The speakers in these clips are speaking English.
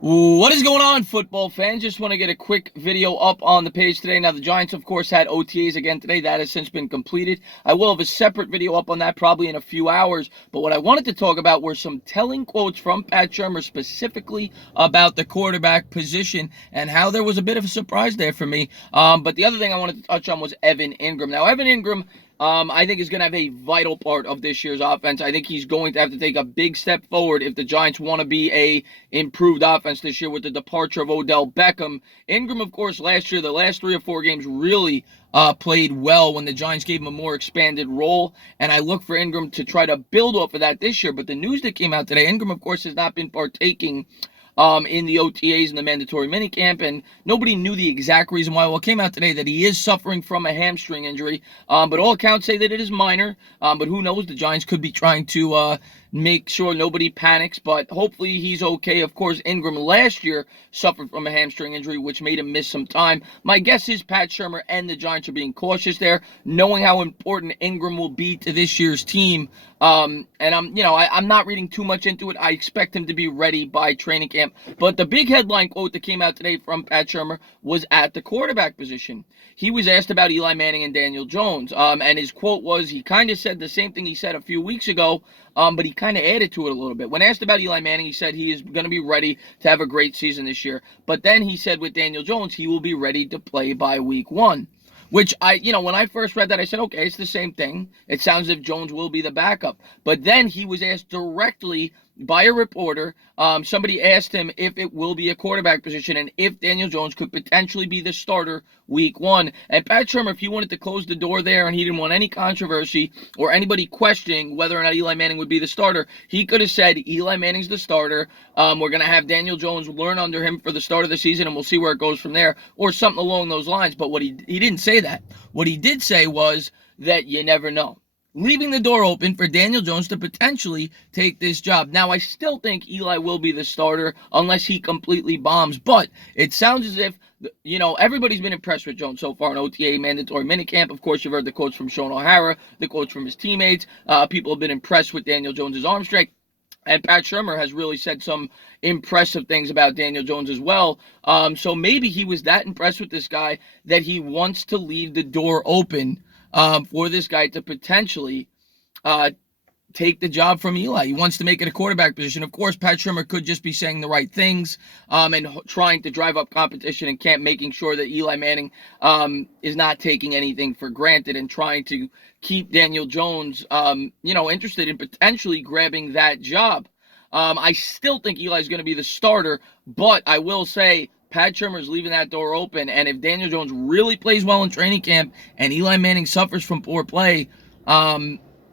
What is going on, football fans? Just want to get a quick video up on the page today. Now, the Giants, of course, had OTAs again today. That has since been completed. I will have a separate video up on that probably in a few hours. But what I wanted to talk about were some telling quotes from Pat Shurmur specifically about the quarterback position and how there was a bit of a surprise there for me. But the other thing I wanted to touch on was Evan Engram. Now, Evan Engram, I think is going to have a vital part of this year's offense. I think he's going to have to take a big step forward if the Giants want to be a improved offense this year with the departure of Odell Beckham. Engram, of course, last year, the last 3 or 4 games really played well when the Giants gave him a more expanded role, and I look for Engram to try to build off of that this year. But the news that came out today, Engram, of course, has not been partaking in the OTAs and the mandatory minicamp, and nobody knew the exact reason why. Well, it came out today that he is suffering from a hamstring injury, but all accounts say that it is minor, but who knows? The Giants could be trying to make sure nobody panics, but hopefully he's okay. Of course, Engram last year suffered from a hamstring injury, which made him miss some time. My guess is Pat Shurmur and the Giants are being cautious there, knowing how important Engram will be to this year's team. And I'm not reading too much into it. I expect him to be ready by training camp. But the big headline quote that came out today from Pat Shurmur was at the quarterback position. He was asked about Eli Manning and Daniel Jones, and his quote was, he kind of said the same thing he said a few weeks ago, but he kind of added to it a little bit. When asked about Eli Manning, he said he is going to be ready to have a great season this year. But then he said with Daniel Jones, he will be ready to play by week 1. Which when I first read that, I said, okay, it's the same thing. It sounds as if Jones will be the backup. But then he was asked directly by a reporter. Somebody asked him if it will be a quarterback position and if Daniel Jones could potentially be the starter week 1. And Pat Shurmur, if he wanted to close the door there and he didn't want any controversy or anybody questioning whether or not Eli Manning would be the starter, he could have said Eli Manning's the starter. We're going to have Daniel Jones learn under him for the start of the season and we'll see where it goes from there, or something along those lines. But what he didn't say that. What he did say was that you never know, leaving the door open for Daniel Jones to potentially take this job. Now, I still think Eli will be the starter unless he completely bombs, but it sounds as if, everybody's been impressed with Jones so far in OTA, mandatory minicamp. Of course, you've heard the quotes from Sean O'Hara, the quotes from his teammates. People have been impressed with Daniel Jones' arm strength. And Pat Shurmur has really said some impressive things about Daniel Jones as well. So maybe he was that impressed with this guy that he wants to leave the door open for this guy to potentially take the job from Eli. He wants to make it a quarterback position. Of course, Pat Shurmur could just be saying the right things and trying to drive up competition in camp, making sure that Eli Manning is not taking anything for granted and trying to keep Daniel Jones, interested in potentially grabbing that job. I still think Eli's going to be the starter, but I will say Pat Shurmur's leaving that door open, and if Daniel Jones really plays well in training camp and Eli Manning suffers from poor play,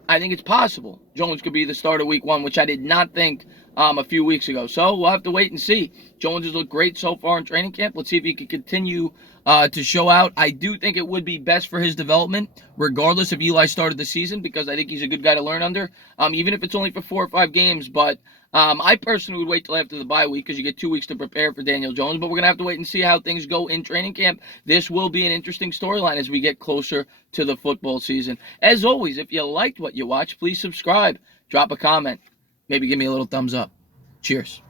I think it's possible Jones could be the starter week 1, which I did not think a few weeks ago. So we'll have to wait and see. Jones has looked great so far in training camp. Let's see if he can continue to show out. I do think it would be best for his development, regardless if Eli started the season, because I think he's a good guy to learn under, even if it's only for 4 or 5 games. But I personally would wait till after the bye week because you get 2 weeks to prepare for Daniel Jones. But we're going to have to wait and see how things go in training camp. This will be an interesting storyline as we get closer to the football season. As always, if you liked what you watched, please subscribe, drop a comment, maybe give me a little thumbs up. Cheers.